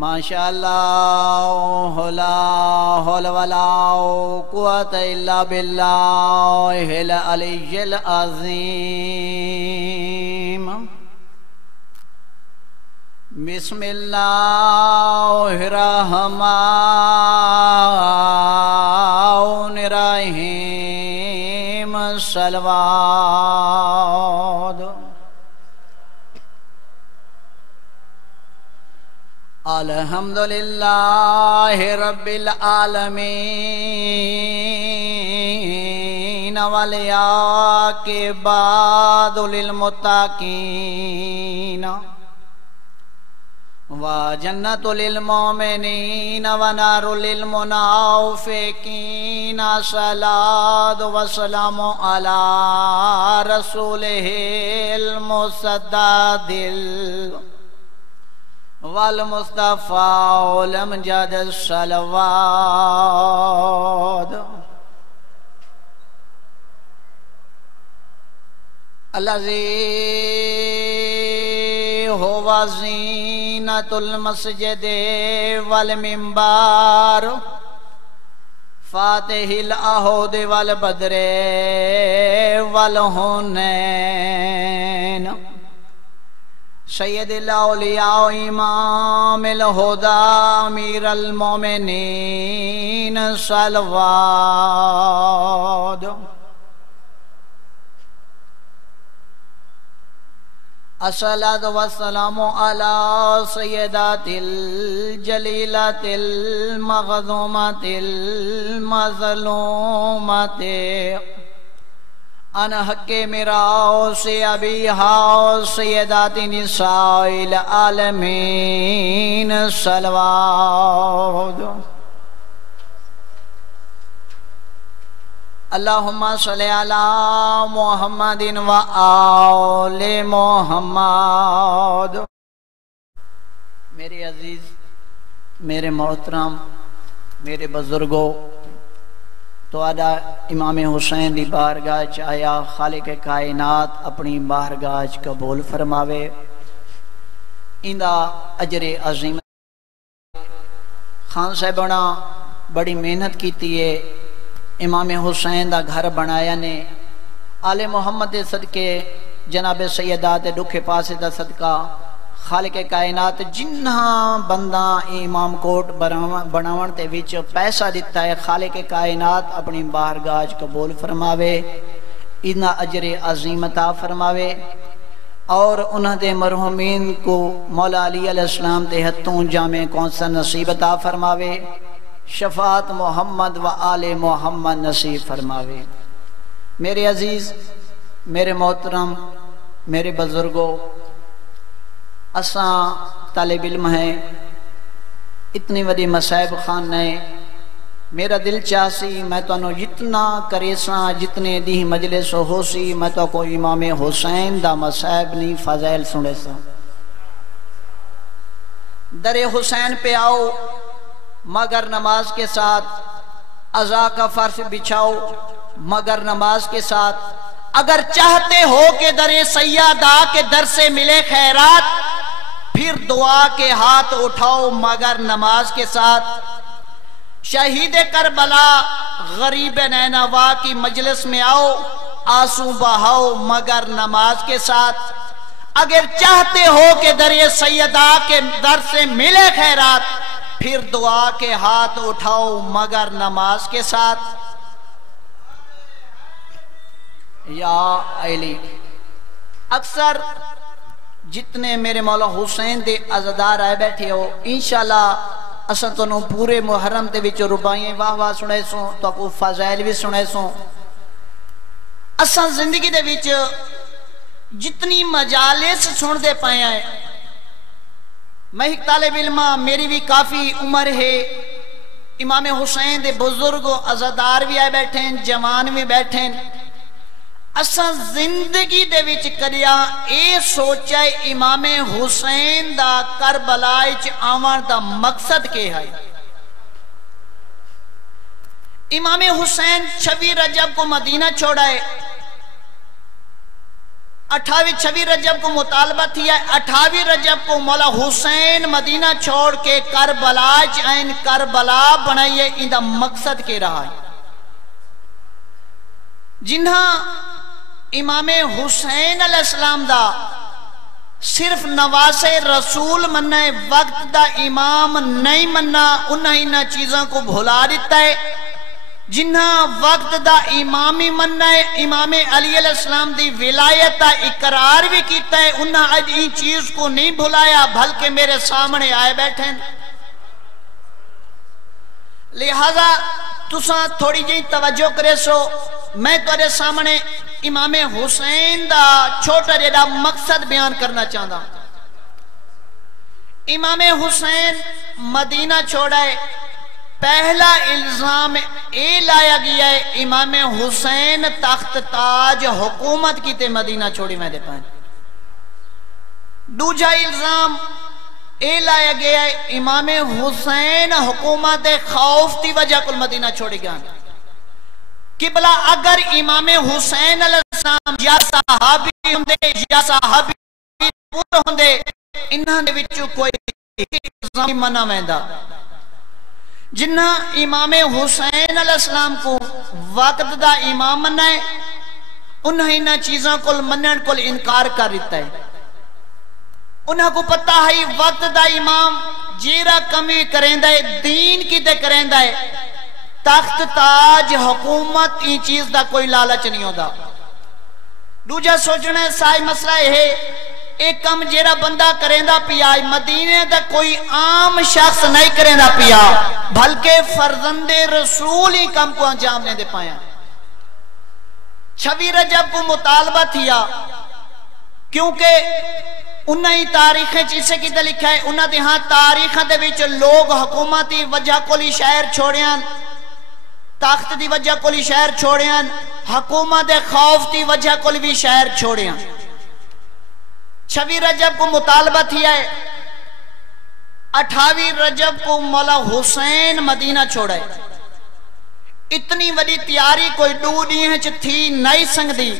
ماشاءاللہ لا حول ولا قوت الا باللہ العلی العظیم بسم اللہ الرحمن الرحیم صلوات الحمدللہ رب العالمین والعاقبۃ للمتقین وجنۃ للمؤمنین ونار للمنافقین صلاۃ وسلام علی رسولہ المسدد والمصطفى والامجاد الصلوات الذي هو زينة المسجد والمنبر فاتح العهد والبدر والهنين سید الاولیاء امام الہدا امیر المومنین صلوات الصلاۃ والسلام علی سیدات الجلیلات المغضومات المظلومات ان حق میراؤ سے ابیہا سیدات نساء العالمین صلوات اللہم صلی علی محمد و آل محمد۔ میرے عزیز، میرے محترم، میرے بزرگوں، تو آدھا امام حسین دی بارگاہ چاہیا خالق کائنات اپنی بارگاہ قبول فرماوے، اندہ اجر عظیم۔ خان صاحبنا بڑی محنت کیتی ہے، امام حسین دا گھر بنایا نے، آل محمد دے صدقے جناب سیدات دکھے پاسے دا صدقہ خالق کائنات جنہ بندہ امام کوٹ بناون تے وچ پیسہ دیتا ہے، خالق کائنات اپنی بارگاہ قبول فرماوے، انہا اجر عظیم عطا فرماوے، اور انہاں دے مرحومین کو مولا علی علیہ السلام دے ہتھوں جامع کونسا نصیب عطا فرماوے، شفاعت محمد و آل محمد نصیب فرماوے۔ میرے عزیز، میرے محترم، میرے بزرگوں، اساں طالب علم ہیں، اتنی وڈی مصائب خان ہے، میرا دل چاہسی میں تو انہوں جتنا کریساں جتنے دی مجلس ہو سی میں تو کوئی امام حسین دا مصائب نہیں فضائل سنے سا۔ در حسین پہ آؤ مگر نماز کے ساتھ، عزا کا فرش بچھاؤ مگر نماز کے ساتھ، اگر چاہتے ہو کہ در سیدہ کے در سے ملے خیرات، پھر دعا کے ہاتھ اٹھاؤ مگر نماز کے ساتھ۔ شہید کربلا غریب نینوا کی مجلس میں آؤ، آنسو بہاؤ مگر نماز کے ساتھ۔ اگر چاہتے ہو کہ در سیدہ کے در سے ملے خیرات، پھر دعا کے ہاتھ اٹھاؤ مگر نماز کے ساتھ۔ یا علی، اکثر جتنے میرے مولا حسین دے عزادار آئے بیٹھے ہو، انشاءاللہ اساں تنوں پورے محرم دے وچ ربائیں واہ واہ سنے سوں، تو کو فضائل بھی سنے سوں۔ اساں زندگی دے وچ جتنی مجالس سن دے پائے ہیں، میں ایک طالب علم، میری بھی کافی عمر ہے، امام حسین دے بزرگ و عزادار بھی آئے بیٹھے ہیں، جوان بھی بیٹھے ہیں۔ اساں زندگی دے وچ کریا اے سوچا امام حسین دا کربلا وچ آون دا مقصد کے ہے۔ امام حسین 26 رجب کو مدینہ چھوڑائے، 28 26 رجب کو مطالبہ تھی ہے 28 رجب کو مولا حسین مدینہ چھوڑ کے کربلا چائن کربلا بنائیے اندہ مقصد کے رہا ہے جنہاں امام حسین علیہ السلام دا صرف نواز رسول مننا ہے وقت دا امام نہیں مننا انہی چیزوں کو بھلا دیتا ہے جنہاں وقت دا امامی مننا ہے امام علی علیہ السلام دی ولایت دا اقرار بھی کیتا ہے انہاں آج ان چیز کو نہیں بھلایا بلکہ میرے سامنے آئے بیٹھے لہذا تساں تھوڑی جی توجہ کرے سو میں تورے سامنے امام حسین دا چھوٹا جیڑا مقصد بیان کرنا چاہتا امام حسین مدینہ چھوڑا ہے پہلا الزام اے لایا گیا ہے امام حسین تخت تاج حکومت کی تے مدینہ چھوڑی میں دے پائیں دوجہ الزام اے لایا گیا ہے امام حسین حکومت خوف تی وجہ کل مدینہ چھوڑی گیا کہ بلا اگر امام حسین علیہ السلام یا صحابی ہوندے یا صحابی پور ہوندے انہاں نے وچوں کوئی الزام منع ویندا جنہاں امام حسین علیہ السلام کو وقت دا امام مننا ہے انہاں چیزاں کو منن کو انکار کر دیتا ہے انہاں کو پتہ ہے وقت دا امام جیرا کمی کریندا ہے دین کی تے کریندا ہے تخت تاج حکومت این چیز دا کوئی لالچ نہیں ہوتا دوجہ سوچنا ہے سائی مسئلہ ہے ایک کم جیرا بندہ کریندا پیا مدینے دا کوئی عام شخص نہیں کریندا پیا بلکہ فرزند رسول ہی کم کو انجام نہیں دے پایا 26 رجب کو مطالبہ تھیا کیونکہ انہی تاریخیں چیزیں کی لکھا ہے انہاں دے ہاں تاریخیں دے وچ لوگ حکومتی وجہ کولی شہر چھوڑیاں تاخت دی وجہ کولی شہر چھوڑیاں حکومت خوف دی وجہ کولی بھی شہر چھوڑیاں 26 رجب کو مطالبہ تھیا ہے 28 رجب کو مولا حسین مدینہ چھوڑا ہے اتنی وڈی تیاری کوئی دو نہیں تھی نہیں سنگ دی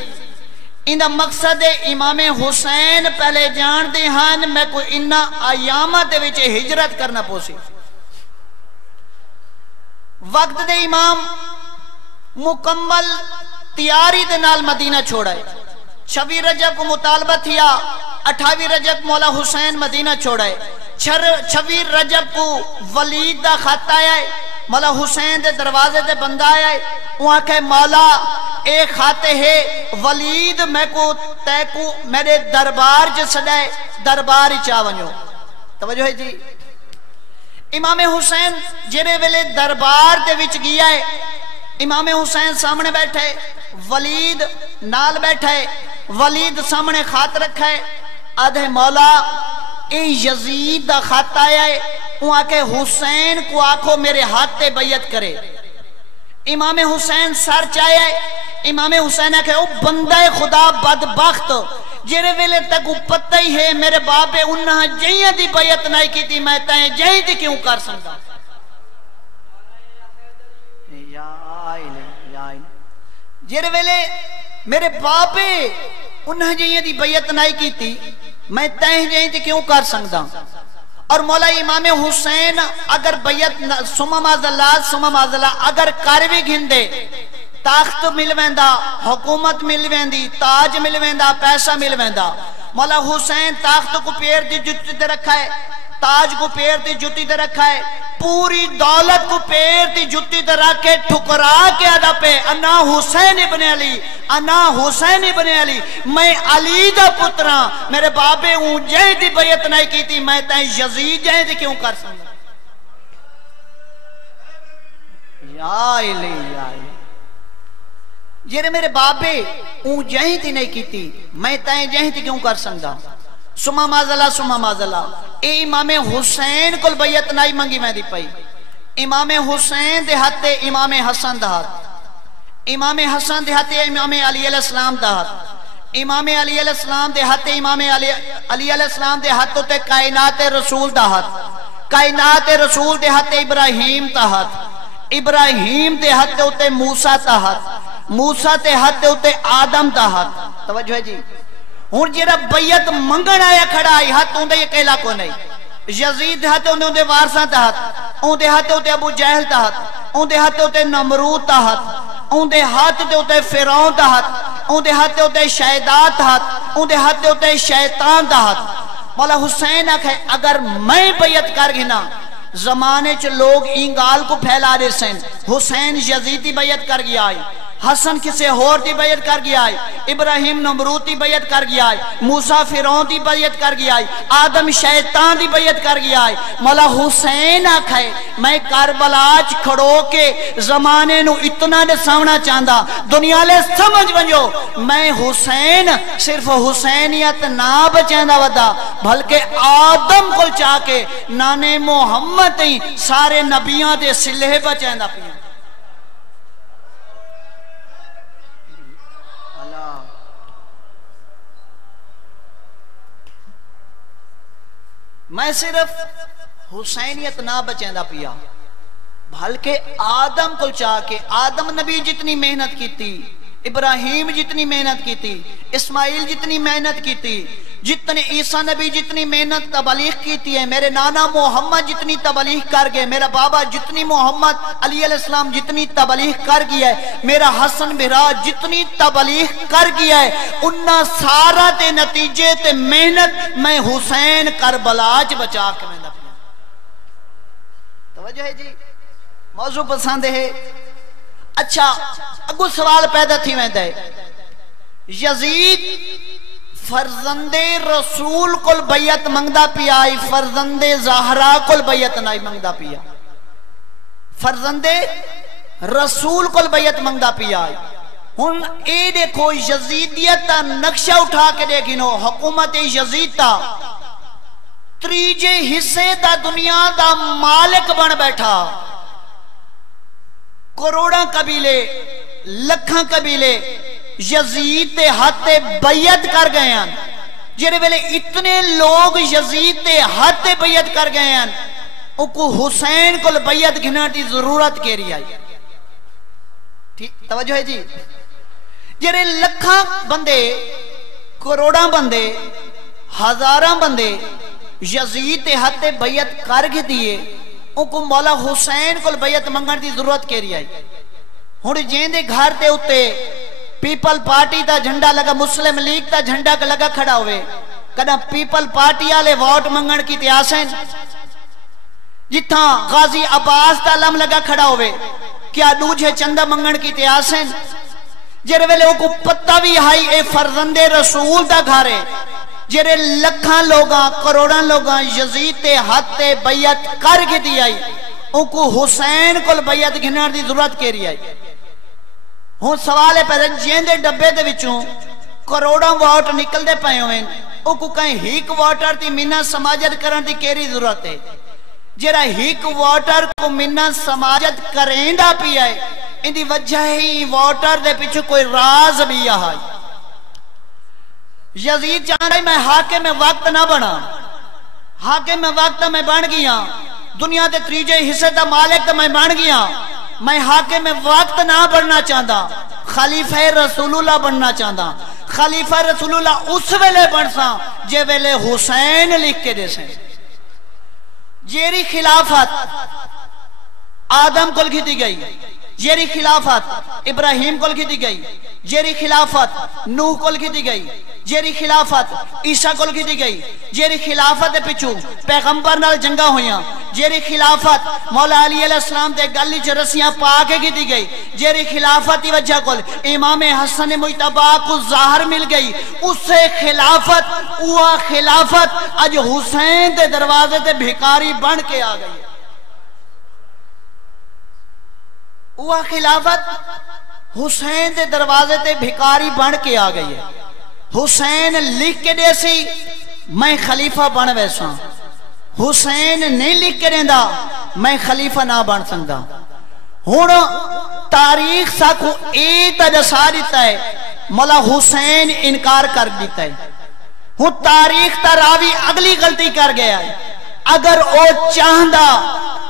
اندہ مقصد امام حسین پہلے جان دے ہاں میں کوئی انہ ایامت دے وچے ہجرت کرنا پوسی وقت دے امام مکمل تیاری دے نال مدینہ چھوڑا ہے 26 رجب کو مطالبہ تھیا 28 رجب مولا حسین مدینہ چھوڑا ہے 26 رجب کو ولید دا خط آیا ہے مولا حسین دے دروازے دے بندہ آیا ہے وہاں کہ مولا ایک خاتے ہے ولید میں کو تے کو میرے دربار جو سڑائے دربار ہی چاونیو توجہ ہے جی امام حسین جرے ویلے دربار دے وچ گیا ہے امام حسین سامنے بیٹھے ولید نال بیٹھے ولید سامنے خط رکھا ہے آدھے مولا اے یزید دا خط آیا ہے وہاں کہ حسین کو آکھو میرے ہاتھ تے بیعت کرے امام حسین سر چاہے ہے امام حسین ہے کہ او بندہ خدا بدبخت جیرے ویلے تک پتہ ہی ہے میرے باپے انہاں جہیاں دی بیعت نہیں کی تھی میں تائیں جہی دی کیوں کر سکتا جیرے ویلے میرے باپے انہاں جہیاں دی بیعت نہیں کی تھی میں تائیں جہی دی کیوں کر سکتا اور مولا امام حسین اگر بیعت سمہ مازاللہ اگر کاروی گھندے تاخت مل ویندا حکومت مل ویندی تاج مل ویندا پیسہ مل ویندا مولا حسین تاخت کو پیر دی جتی تے رکھا ہے تاج کو پیر دی جتی تے رکھا ہے پوری دولت کو پیر دی جتی تے رکھ کے ٹھکرا کے ادا پہ انا حسین ابن علی انا حسین ابن علی میں علی دا پترا میرے بابے ہوں جہی دی بیعت نہیں کی تھی میں تائیں یزید جہی دی کیوں کر سکتا یا علی جیرے میرے بابے اون جہی تھی نہیں کی تھی میں تائیں جہی تھی کیوں کر سکتا سمہ مازاللہ اے امام حسین کل بیعت نہیں منگی میں دی پئی امام حسین دے ہاتھ امام حسن دا ہاتھ امام حسن دے ہاتھ امام علی علیہ السلام دا ہاتھ امام علی علیہ السلام دے ہاتھ امام علی علیہ السلام دے ہاتھ تے کائنات رسول دا ہاتھ کائنات رسول دے ہاتھ ابراہیم دا ہاتھ ابراہیم دے ہاتھ موسیٰ دا ہاتھ موسیٰ تے ہاتھ آدم دا ہاتھ توجہ ہے جی ہوں جیڑا بیعت منگن آیا کھڑا آئی ہاتھ اندے اکیلا کو نہیں یزید ہاتھ اندے وارثاں تحت اندے ہاتھ اندے ابو جہل تحت اندے ہاتھ اندے نمرود تحت اندے ہاتھ اندے فرعون تحت اندے ہاتھ اندے شہدات تحت اندے ہاتھ اندے شیطان تحت مولا حسین آکھے اگر میں بیعت کر گھنا زمانے چ لوگ انگال کو پھیلا رہے سن حسین یزیدی بیعت کر گیا آئی حسن کسے ہور دی بیعت کر گیا آئی ابراہیم نمرود دی بیعت کر گیا آئی موسیٰ فرعون دی بیعت کر گیا آئی آدم شیطان دی بیعت کر گیا آئی مولا حسین آکھے میں کربلاج کھڑو کے زمانے نو اتنا دے سامنا چاندہ دنیا لے سمجھ بنجو میں حسین صرف حسینیت نہ بچاندہ ودا بلکہ آدم کو چاہ کے نانے محمد ہی سارے نبیان دے سلح بچاندہ پیا میں صرف حسینیت نہ بچیندہ پیا بلکہ آدم کو چاہ کے آدم نبی جتنی محنت کی تھی ابراہیم جتنی محنت کی تھی اسماعیل جتنی محنت کی تھی جتنے عیسیٰ نبی جتنی محنت تبلیغ کی تھی ہے میرے نانا محمد جتنی تبلیغ کر گئے میرا بابا جتنی محمد علی علیہ السلام جتنی تبلیغ کر گیا ہے میرا حسن مہراج جتنی تبلیغ کر گیا ہے انہا سارا تے نتیجے تے محنت میں حسین کربلاج بچا کے میں نپیا توجہ ہے جی موضوع پسند ہے اچھا اگو سوال پیدا تھی میں دے یزید فرزند رسول کل بیعت منگدہ پیا آئی فرزند زہرا کل بیعت نائی منگدہ پیا فرزند رسول کل بیعت منگدہ پیا آئی ہن اے دیکھو یزیدیت تا نقشہ اٹھا کے دیکھنو حکومت یزید تا تریجے حصے تا دنیا دا مالک بن بیٹھا کروڑاں قبیلے لکھاں قبیلے یزید تے ہاتھ بیعت کر گئے ہیں جیرے ویلے اتنے لوگ یزید تے ہاتھ بیعت کر گئے ہیں ان کو حسین کو بیعت گھنا ٹی ضرورت کے رہی آئی توجہ ہے جی جیرے لکھاں بندے کروڑاں بندے ہزاراں بندے یزید تے ہاتھ بیعت کر گئے دیئے ان کو مولا حسین کو بیعت منگن دی ضرورت کے رہی آئی ہون جیندے گھر تے اتے پیپل پارٹی تا جھنڈا لگا مسلم لیگ تا جھنڈا لگا کھڑا ہوئے کنا پیپل پارٹی آلے ووٹ منگن کی تیاسین جتھا غازی عباس تا لم لگا کھڑا ہوئے کیا دوجہ چندہ منگن کی تیاسین جیرے ویلے کو پتہ بھی ہائی اے فرزند رسول دا گھارے جیرے لکھاں لوگاں کروڑاں لوگاں یزید تے ہاتھ تے بیعت کر گی دی آئی ان کو حسین کو بیعت گھنار دی ضرورت کے رہی آئی ہون سوال ہے پہلے جیندے ڈبے دے وچوں کروڑاں ووٹ نکل دے پائے ہوئے ان کو کہیں ہیک ووٹر تی منہ سماجت کرن دی کیری ضرورت ہے جیرا ہیک ووٹر کو منہ سماجت کریں دا پی آئے ان دی وجہ ہی ووٹر دے پیچھے کوئی راز بھی آئی یزید جان رہی میں حاکم وقت نہ بنا حاکم وقت میں بن گیا دنیا دے تریجے حصے دا مالک دا میں بن گیا میں حاکم وقت نہ بننا چاہتا خلیفہ رسول اللہ بننا چاہتا خلیفہ رسول اللہ اس ویلے بن سا جے ویلے حسین لکھ کے دے سے جیری خلافت آدم کل گھتی گئی جیری خلافت ابراہیم کل گھتی گئی جیری خلافت نوح کل گھتی گئی جیری خلافت عیسیٰ کل گھتی گئی جیری خلافت پچھو پیغمبر نال جنگا ہویاں جیری خلافت مولا علی علیہ السلام دے گلی چرسیاں پاکے گھتی گئی جیری خلافت دی وجہ کل امام حسن مجتبہ کو ظاہر مل گئی اس سے خلافت اوہ خلافت اج حسین دے دروازے دے بھکاری بن کے آ گئی اوہ خلافت حسین دے دروازے تے بھکاری بن کے آ گئی ہے حسین لکھ کے دے سی میں خلیفہ بن ویسا حسین نہیں لکھ کے دیندہ میں خلیفہ نہ بن سکتا ہون تاریخ ساکھو ایتا جسا دیتا ہے مولا حسین انکار کر دیتا ہے ہون تاریخ تراوی اگلی غلطی کر گیا ہے اگر او چاہندہ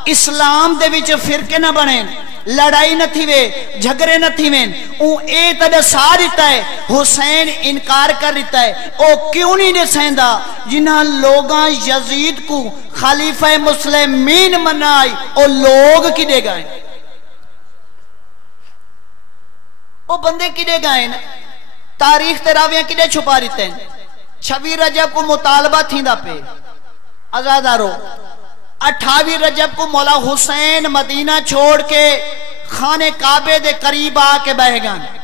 اسلام دے وچ فرقے نہ بنے لڑائی نہ تھی وے جھگڑے نہ تھی وین اے تدہ سارتا ہے حسین انکار کر رہتا ہے او کیوں نہیں دسیندہ جنہاں لوگاں یزید کو خلیفہ مسلمین منائی او لوگ کی دے گئے او بندے کی دے گئے تاریخ تراویاں کی دے چھپا رہتے ہیں 26 رجب کو مطالبہ تھیندہ پہ ازادارو 28 رجب کو مولا حسین مدینہ چھوڑ کے خانہ کعبے دے قریب آ کے بہ گئے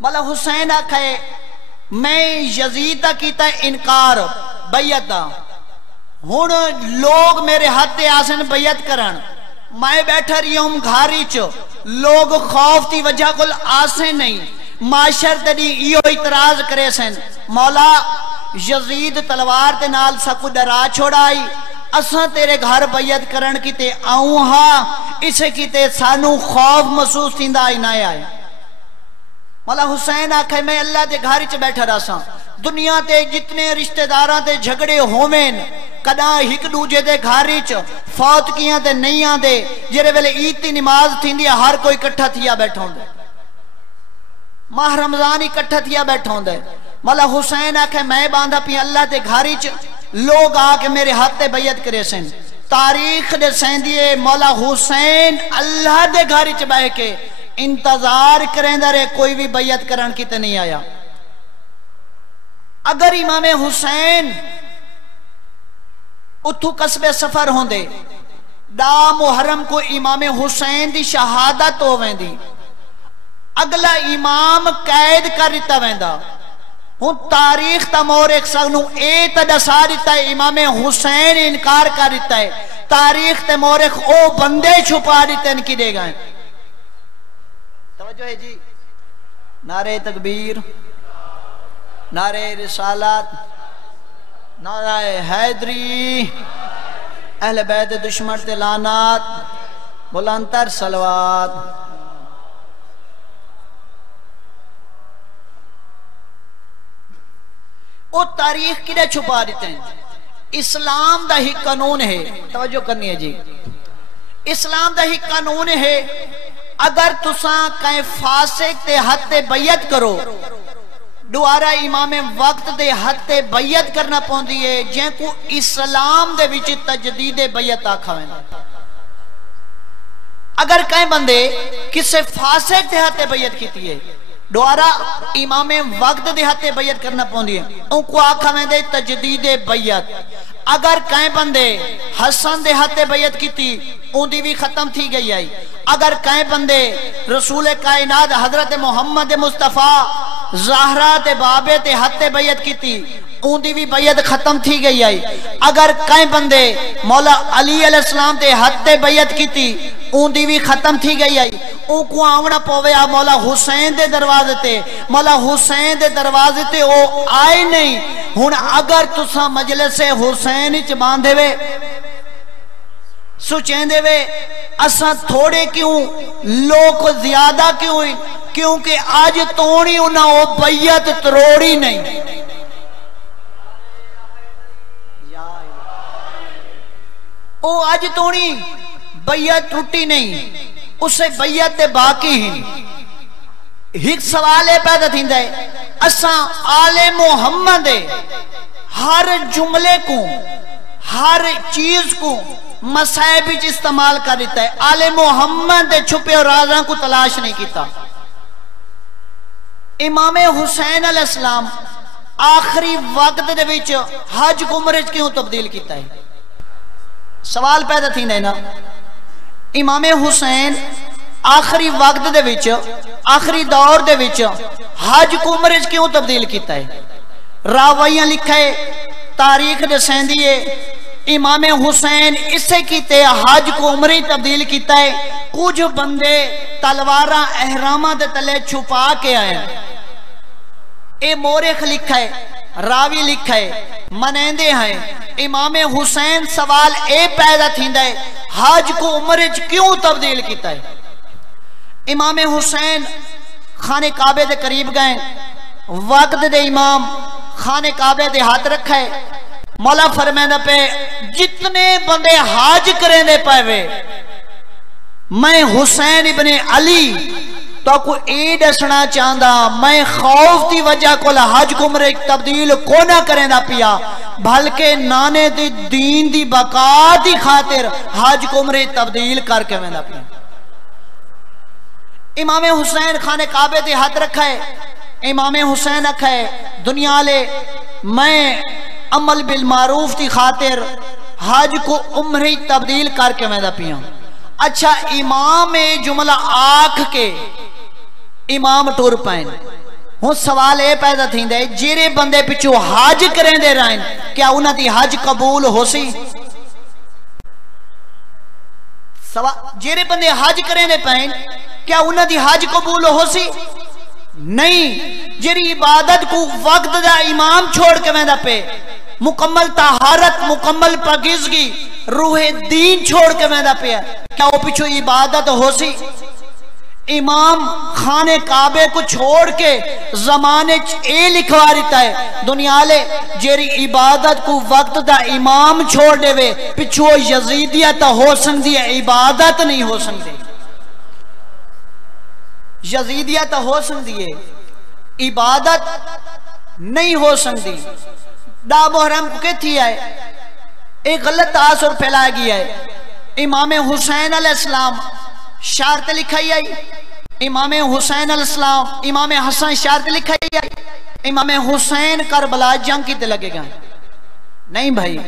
مولا حسین آکھے میں یزید کیتا انکار بیعت دا ہن لوگ میرے ہاتھ آسن بیعت کرن میں بیٹھا رہی ہوں گھاری چو لوگ خوف تھی وجہ کل آسن نہیں معاشر تیری ایو اعتراض کرے سن مولا یزید تلوار تے نال سکو ڈرا چھوڑائی اساں تیرے گھر بیعت کرن کیتے آؤں ہاں اسے کیتے سانو خوف محسوس تھیندا آئی نہ آئے مولا حسین آکھے میں اللہ دے گھر وچ بیٹھا رہا ساں دنیا تے جتنے رشتہ داراں تے جھگڑے ہوویں کدا ہک دوجے دے گھر وچ فوت کیاں تے نہیں آندے جڑے ویلے عید دی نماز تھیندی ہر کوئی اکٹھا تھیا بیٹھا ہوندا ماہ رمضان اکٹھا تھیا بیٹھا ہوندا مولا حسین آکھے میں باندھا پی اللہ دے گھر وچ لوگ آ کے میرے ہاتھ تے بیعت کرے سن تاریخ دے سیندیے مولا حسین اللہ دے گھر وچ بیٹھ کے انتظار کریندا رہے کوئی بھی بیعت کرن کیتے نہیں آیا اگر امام حسین اتھو قصبے سفر ہوندے دا محرم کو امام حسین دی شہادت ہو ویندی اگلا امام قید کر رہتا ویندا ہوں تاریخ تا مورخ سگنو اے تا دسا رہتا ہے امام حسین انکار کر رہتا ہے تاریخ تے مورخ او بندے چھپا رہتے ہیں کی دے گئے توجہ ہے جی نعرہ تکبیر نعرہ رسالت نعرہ حیدری اہل بیت دشمن تے لعنات بلندتر صلوات وہ تاریخ کی دے چھپا دیتے ہیں اسلام دا ہی قانون ہے توجہ کرنی ہے جی اسلام دا ہی قانون ہے اگر تساں کہیں فاسق تے حد تے بیعت کرو دوارا امام وقت دے حد تے بیعت کرنا پوندی ہے جن کو اسلام دے وچ تجدید بیعت آکھا ویندا اگر کہیں بندے کسے فاسق تے حد تے بیعت کیتی ہے دوارا امام وقت دے ہاتھ بیعت کرنا پوندی ہے ان کو آکھا میں دے تجدید بیعت اگر کہیں بندے حسن دے ہاتھ بیعت کی تھی ان دی بھی ختم تھی گئی آئی اگر کہیں بندے رسول کائنات حضرت محمد مصطفیٰ زہرہ دے بابے دے ہاتھ بیعت کی تھی ان دی بھی بیعت ختم تھی گئی آئی اگر کہیں بندے مولا علی علیہ السلام دے ہاتھ بیعت کی تھی ان دی بھی ختم تھی گئی آئی او کو آونا پوے آ مولا حسین دے دروازے تے مولا حسین دے دروازے تے او آئے نہیں ہن اگر تسا مجلس حسین اچ باندھے وے سوچیں دے وے اساں تھوڑے کیوں لوگ زیادہ کیوں کیونکہ آج تونی انہاں او بیعت تروڑی نہیں او آج تونی بیعت ٹوٹی نہیں اسے بیعت باقی ہیں ایک سوال ہے پیدا تھی دے اساں آل محمد ہر جملے کو ہر چیز کو مسائب وچ استعمال کر دیتا ہے آل محمد چھپے اور رازاں کو تلاش نہیں کیتا امام حسین علیہ السلام آخری وقت دے وچ حج کو عمرہ کیوں تبدیل کیتا ہے سوال پیدا تھی دے نا امام حسین آخری وقت دے وچ آخری دور دے وچ حج کو عمرہ کیوں تبدیل کیتا ہے راویاں لکھا ہے تاریخ دے سیندیے امام حسین اسے کیتے حج کو عمرہ تبدیل کیتا ہے کچھ بندے تلواراں احراماں دے تلے چھپا کے آئے اے مورخ لکھا ہے راوی لکھا ہے منیندے ہیں امام حسین سوال اے پیدا تھیندا ہے حج کو عمرہ کیوں تبدیل کیتا ہے امام حسین خانہ کعبے دے قریب گئے وقت دے امام خانہ کعبے دے ہاتھ رکھا ہے مولا فرمائندا پہ جتنے بندے حج کریں دے پائے میں حسین ابن علی تو کو اے دسنا چاہندا میں خوف دی وجہ کو حج عمرے تبدیل کو نہ کریں دا پیا بلکہ نانے دی دین دی بقا دی خاطر حج عمرے تبدیل کر کے میں دا پیا۔ امام حسین خانے کعبے دے ہاتھ رکھا ہے، امام حسین رکھا ہے دنیا لے میں عمل بالمعروف دی خاطر حج کو عمرے تبدیل کر کے میں دا پیا۔ اچھا امام جملہ آکھ کے امام ٹور پائیں ہوں سوال اے پیدا تھی دے جیرے بندے پچھو حج کریں دے رائیں کیا انہاں دی حج قبول ہو سی؟ جیرے بندے حج کریں دے پائیں کیا انہاں دی حج قبول ہو سی؟ نہیں، جیری عبادت کو وقت دا امام چھوڑ کے میں دا پہ مکمل طہارت مکمل پاکیزگی روح دین چھوڑ کے میں دا پہ کیا وہ پچھو عبادت ہو سی؟ امام خانے کعبے کو چھوڑ کے زمانے اے لکھوا رہتا ہے دنیا لے جیری عبادت کو وقت دا امام چھوڑ دے وے پچھو یزیدیت ہو سکتی ہے عبادت نہیں ہو سکتی، یزیدیت ہو سکتی ہے عبادت نہیں ہو سکتی۔ دا محرم کو کہتی ہے ایک غلط تاثر پھیلا گیا ہے۔ امام حسین علیہ السلام شارت لکھائی آئی، امام حسین علیہ السلام امام حسن شارت لکھائی آئی، امام حسین کربلا جنگ کی تے لگے گا نہیں بھائی۔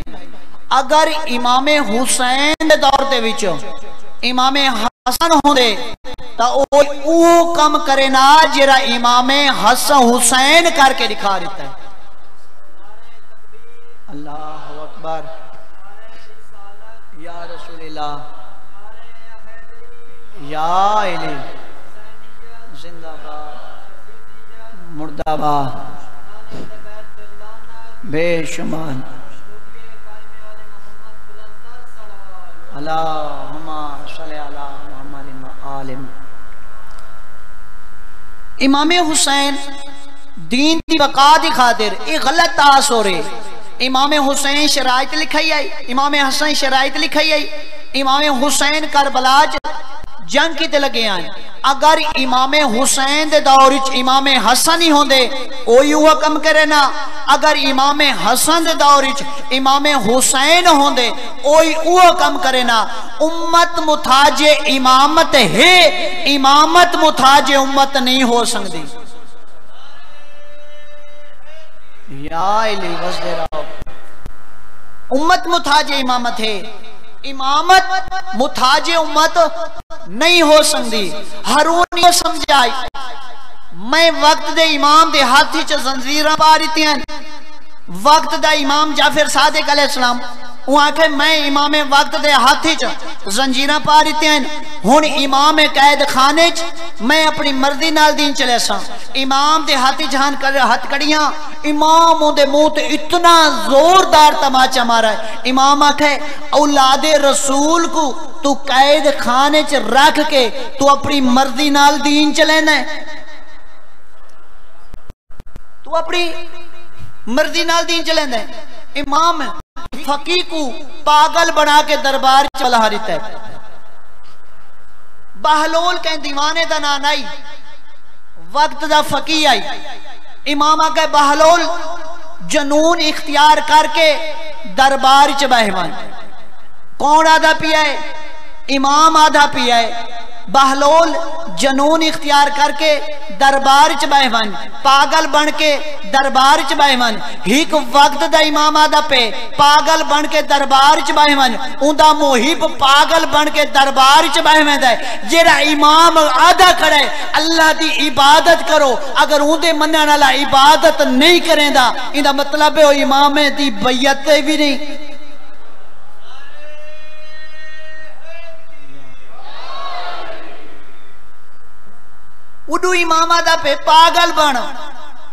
اگر امام حسین دور دے وچوں امام حسن ہوں دے تا او کم کرے نا جرا امام حسن حسین کر کے دکھا دیتا ہے۔ اللہ اکبر یا رسول اللہ یا علی زندہ باد مردہ باد بے شمار اللہم صلی علی محمد آلم۔ امام حسین دین دی بقا دی خاطر ایک غلط تاثر ہے۔ امام حسین شرائط لکھائی آئی، امام حسن شرائط لکھائی آئی، امام حسین کربلا جنگ کی تے لگے آئیں۔ اگر امام حسین دے دورچ امام حسن ہی ہوں دے اوہی حکم کرے نا، اگر امام حسن دے دورچ امام حسین ہوں دے اوہی حکم کرے نا۔ امت متاج امامت ہے، امامت متاج امت نہیں ہو سکتی۔ یا علی وزد رہو امت متاج امامت ہے، امامت متاج امت نہیں ہو سکتی۔ ہارون یہ سمجھائی میں وقت دے امام دے ہاتھی چا زنجیرہ پاریتی ہیں، وقت دا امام جعفر صادق علیہ السلام وہاں کہ میں امام وقت دے ہاتھی چا زنجیرہ پاریتی ہیں ہون امام قید خانے چ میں اپنی مرضی نال دین چلے سا، امام دے ہاتھی جہان کر ہاتھ کڑیاں، امام دے منہ تے اتنا زوردار تماچا مارا ہے۔ امام آکھے اولاد رسول کو تو قید خانے چ رکھ کے تو اپنی مرضی نال دین چلینا ہے، تو اپنی مرضی نال دین چلینا ہے۔ امام فقی کو پاگل بنا کے دربار چلا رہتا ہے۔ بہلول کہیں دیوانے دا نان آئی، وقت دا فقی آئی، امام آگے بہلول جنون اختیار کر کے دربار چ بہوان۔ کون آدھا پیا ہے؟ امام آدھا پیا ہے۔ بہلول جنون اختیار کر کے دربار چ بہوان، پاگل بن کے دربار چ بہوان۔ ہیک وقت دا امام آدھا پہ پاگل بن کے دربار چ بہوان، ان دا محب پاگل بن کے دربار چ بہوان دا ہے۔ جیرا امام آدھا کھڑے اللہ دی عبادت کرو، اگر ان دے منع نالا عبادت نہیں کریں دا ان دا مطلب ہے امام دی بیعت بھی نہیں۔ اڈو امام آدھا پہ پاگل بن،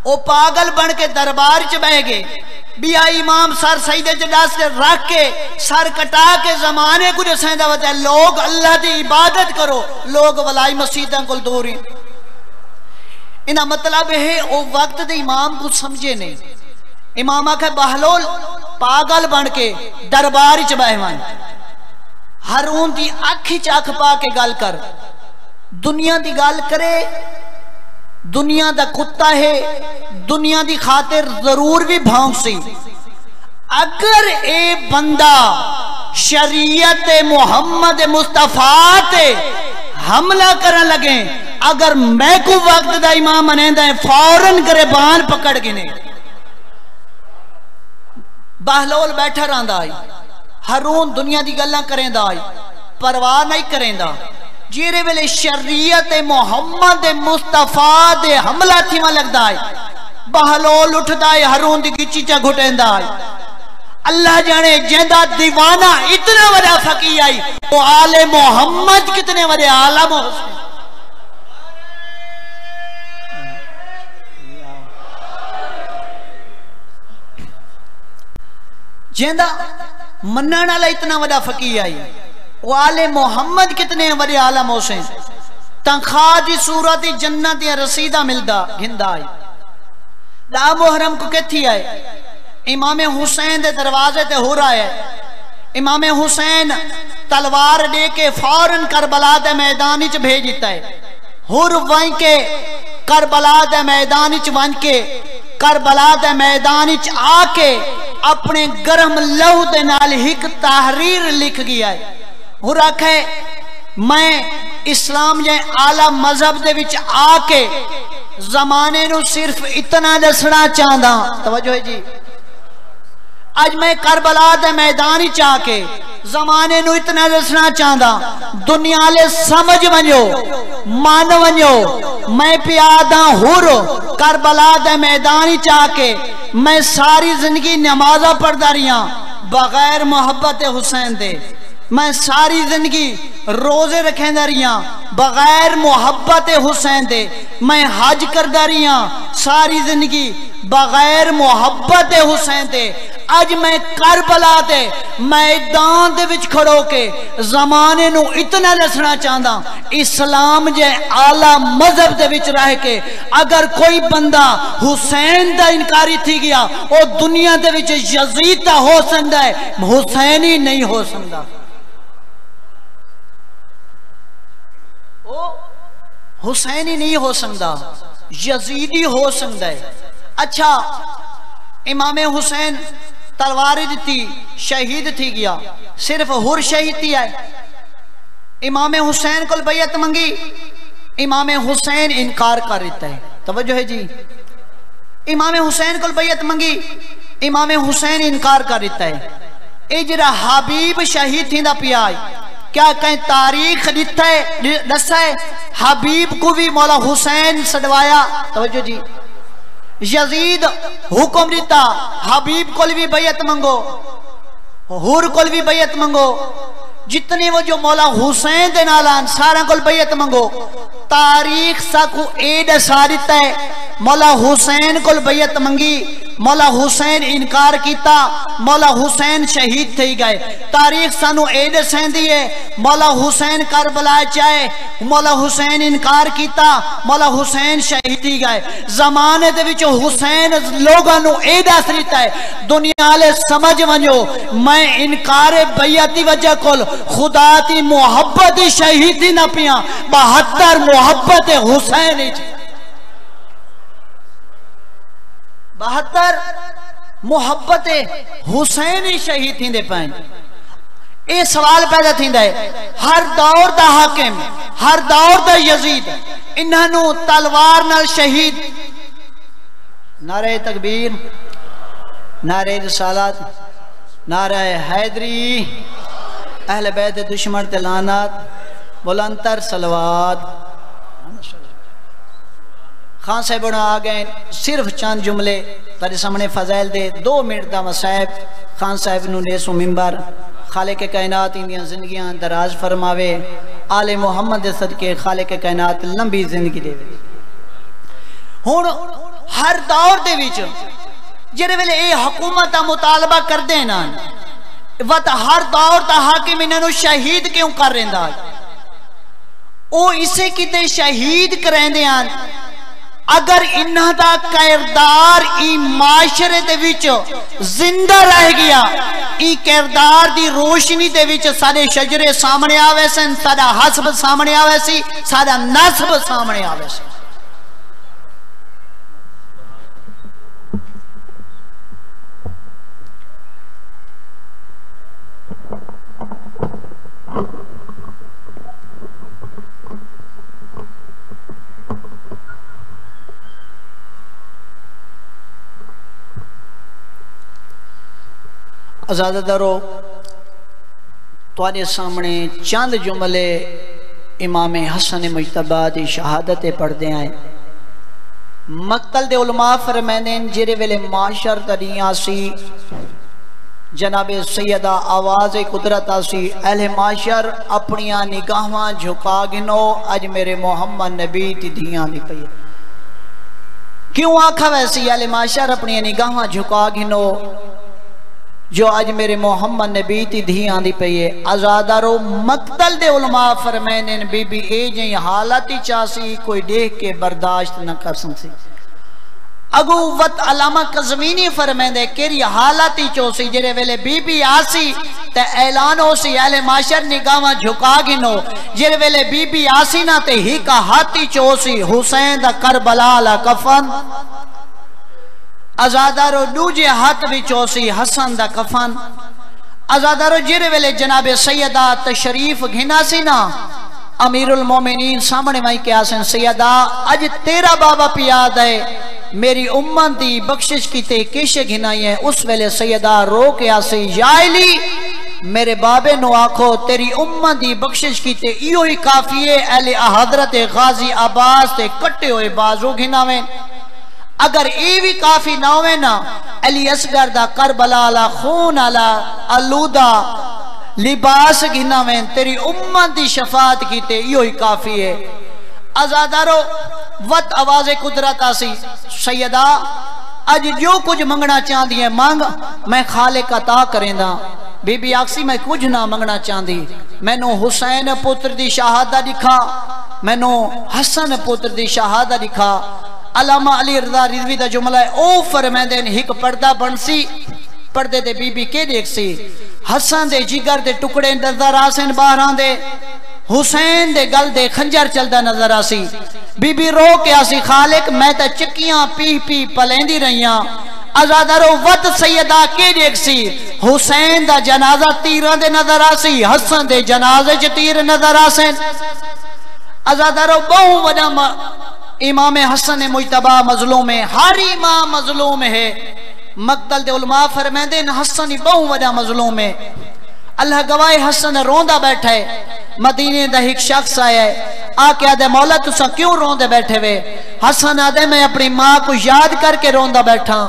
او پاگل بن کے دربار چ بہ گئے۔ بیا امام سر سیدے جدا سے رکھ کے سر کٹا کے زمانے کو جو سیدہ وجہ ہے لوگ اللہ دی عبادت کرو، لوگ ولائی مسیدیں کل دوری۔ انہا مطلب ہے او وقت دے امام کو سمجھے نہیں۔ امام آکھے بہلول پاگل بن کے دربار چ بہوان، ہارون دی اکھی چاک پا کے گل کر، دنیا دی گل کرے، دنیا دا کتا ہے، دنیا دی خاطر ضرور بھی بھونک سی، اگر اے بندہ شریعت محمد مصطفیٰ تے حملہ کرن لگیں، اگر میں کو وقت دا امام منیندہ ہے فوراً گریبان پکڑ گنے۔ بہلول بیٹھا رہندا آئی، ہارون دنیا دی گلاں کریں دا آئی، پرواہ نہیں کریں دا، جیرے ویلے شریعت محمد مصطفیٰ دے حملہ تھی میں لگ دا آئی، بہلول اٹھدا آئی، ہارون دی گچی چا گھٹیں دا آئی۔ اللہ جانے جیندہ دیوانہ اتنا وڈا فقی آئی، وہ آل محمد کتنے وڈے عالم ہو سکتے۔ جیندہ منن والا اتنا وڈا فقی آئی، وہ آل محمد کتنے وڈے عالم ہو سکتے۔ تنخواہ دی صورت جنت یا رسیدہ ملدا گھندا آئی، دا محرم کو کتھی آئے، امام حسین دے دروازے تے ہو رہا ہے، امام حسین تلوار دے کے فوراً کربلا دے میدانی چ بھیج دیتا ہے، ہور وائیں کے کربلا دے میدانی چ وائیں کے کربلا دے میدانی چ آ کے اپنے گرم لہو دے نال ہک تحریر لکھ گیا ہے، ہور آکھے میں اسلام جائے اعلیٰ مذہب دے وچ آ کے زمانے نو صرف اتنا دسنا چاہدا، توجہ ہے جی، آج میں کربلا دے میدانی چاہ کے زمانے نو اتنا دسنا چاہدا، دنیا لے سمجھ ونجو مان ونجو، میں پیادہ ہورو کربلا دے میدانی چاہ کے میں ساری زندگی نمازہ پڑھ داریاں بغیر محبت حسین دے، میں ساری زندگی روزے رکھیں داریاں بغیر محبت حسین دے، میں حج کر داریاں ساری زندگی بغیر محبت حسین دے، آج میں کربلا دے میدان دے وچ کھڑو کے زمانے نو اتنا دسنا چاہدا، اسلام جے اعلیٰ مذہب دے وچ رہ کے اگر کوئی بندہ حسین دا انکاری تھی گیا، وہ دنیا دے وچ یزید دا ہو سکتا ہے، حسینی نہیں ہو سکتا۔ حسینی نہیں ہو سکتا، یزیدی ہو سکتا ہے۔ اچھا امام حسین تلواری دیتی شہید تھی گیا، صرف ہر شہید تھی آئے، امام حسین کو بیعت منگی، امام حسین انکار کر رہتا ہے، توجہ ہے جی، امام حسین کو بیعت منگی، امام حسین انکار کر رہتا ہے۔ اجرا حبیب شہید تھی دا پیا آئی، کیا کہیں تاریخ دسا ہے حبیب کو بھی مولا حسین سڑوایا، توجہ جی، یزید حکم دیتا حبیب کو بھی بیعت منگو، حور کو بھی بیعت منگو، جتنے وہ جو مولا حسین دے نالان سارا کو بیعت منگو، تاریخ سا کو اید سارتا ہے، مولا حسین کو بیعت منگی، مولا حسین انکار کیتا، مولا حسین شہید تھے گئے، تاریخ سانو اید سین دیئے، مولا حسین کربلا چاہے، مولا حسین انکار کیتا، مولا حسین شہید تھی گئے، زمانے دے وچ حسین لوگانو اید سریتا ہے، دنیا لے سمجھ ونجو میں انکار بیعتی وجہ کل خدا تی محبت شہیدی نہ پیاں، 72 محبت حسین 72 محبت حسین شہید تھی دے پائیں۔ اے سوال پیدا تھی دے، ہر دور دا حاکم، ہر دور دا یزید، انہوں تلوار نال شہید، نعرہ تکبیر، نعرہ رسالت، نعرہ حیدری، اہل بیت دشمن تے لعنت، بلندتر صلوات۔ خان صاحب نے آگئے صرف چند جملے تارے سامنے فضائل دے، 2 منٹ دا مصائب خان صاحب نو نیسو ممبر، خالق کائنات اندیاں زندگیاں دراز فرماوے، آل محمد دے صدقے خالق کائنات لمبی زندگی دے۔ ہون ہر دور دے وچ جڑے ویلے اے حکومت مطالبہ کر دینا وقت ہر دور دا حاکم انہوں شہید کیوں کر رہندا، او اسے کتے شہید کریں دیاں اگر انہاں دا کردار ای معاشرے دے وچ زندہ رہ گیا، ای کردار دی روشنی دے وچ سارے شجرے سامنے آوے سن، سارا حسب سامنے آوے سی، سارا نسب سامنے آوے سی۔ آزادہ دارو، توانے سامنے چاند جملے امام حسن مجتبیٰ دی شہادت پڑھ دے آئے۔ مقتل دے علماء فرمائیں جرے ویلے معاشر دنیا سی، جناب سیدہ آواز قدرت آسی، اہل معاشر اپنیاں نگاہاں جھکا گنو، اج میرے محمد نبی تی دھیاں دی پئی۔ کیوں آکھا ویسی اہل معاشر اپنیاں نگاہاں جھکا گنو جو آج میرے محمد نبی تی دھیاں دی پئیے؟ آزادارو مقتل دے علماء فرمینن بی بی اے جائیں حالتی چاسی کوئی دیکھ کے برداشت نہ کر سنسی۔ اگو وقت علامہ قزوینی فرمین دے کری حالتی چوسی جرے ویلے بی بی آسی تے اعلان ہو سی اہل معاشر نگاہاں جھکا گنو، جرے ویلے بی بی آسی نہ تے ہی کا ہاتی چوسی حسین دا کربلا لا کفن، آزادارو دوجے ہاتھ بھی چوسی حسن دا کفن۔ آزادارو جرے ویلے جناب سیدہ تشریف گھنا سی نا، امیر المومنین سامنے مائی کیا سن سیدہ اج تیرا بابا پیاد ہے، میری امت دی بخشش کی تے کیشے گھنائی ہے۔ اس ویلے سیدہ رو کے آسی یا علی میرے بابے نو آکھو تیری امت دی بخشش کی تے ایو ہی کافی ہے، اہل حضرت غازی عباس تے کٹے ہوئے بازو گھناویں۔ اگر ای بھی کافی نہ ہوئے نا، علی اصغر دا کربلا لا خون علا آلودہ لباس گھناویں، تیری امت دی شفاعت کی تے ایو ہی کافی ہے۔ آزادارو وقت آواز قدرت آسی، سیدہ اج جو کچھ منگنا چاندی ہے مانگ، میں خالق عطا کریں دا۔ بی بی آکسی میں کچھ نہ منگنا چاندی، میں نو حسین پتر دی شہادہ دکھا، میں نو حسن پتر دی شہادہ دکھا۔ علامہ علی رضا رضوی دا جملہ ہے او فرمائیں دے ہک پردہ بنسی، پردے دے بی بی کے دیکھ سی، حسن دے جگر دے ٹکڑے نظر آسن باہران دے، حسین دے گل دے خنجر چلدہ نظر آسی۔ بی بی رو کے آسی خالق میں تا چکیاں پی پی پلیندی رہیاں۔ آزادارو ود سیدہ کے دیکھ سی، حسین دا جنازہ تیران دے نظر آسی، حسن دے جنازے چ تیر نظر آسن۔ آزادارو بہو وڈا امام حسن مجتبیٰ مظلوم ہے، ہر امام مظلوم ہے۔ مقتل دے علماء فرمائیں دے حسن بہو وڈا مظلوم ہے۔ اللہ گواہ حسن روندہ بیٹھا ہے، مدینے دا ایک شخص آیا ہے، آکے آدھے مولا تسا کیوں روندے بیٹھے وے؟ حسن آدھے میں اپنی ماں کو یاد کر کے روندہ بیٹھا،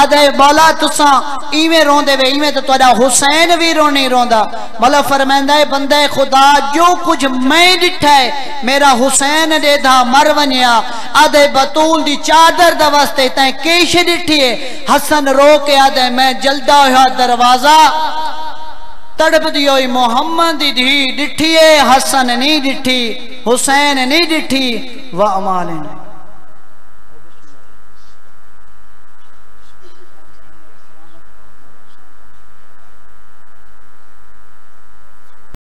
آدھے مولا تسا ایویں روندے وے، ایویں تو تھوڑا حسین بھی رونی روندہ۔ مولا فرمائندہ ہے بندہ خدا جو کچھ میں ڈٹھا ہے میرا حسین دے دھا مر ونیا، آدھے بطول دی چادر دا واسطے تائیں کیش ڈٹھی ہے۔ حسن رو کے آدھے میں جلدہ ہوا دروازہ تڑپ دیوئی محمد دی ڈٹھی ہے، حسن نہیں ڈٹھی، حسین نہیں ڈٹھی، وَأَمَالِنَا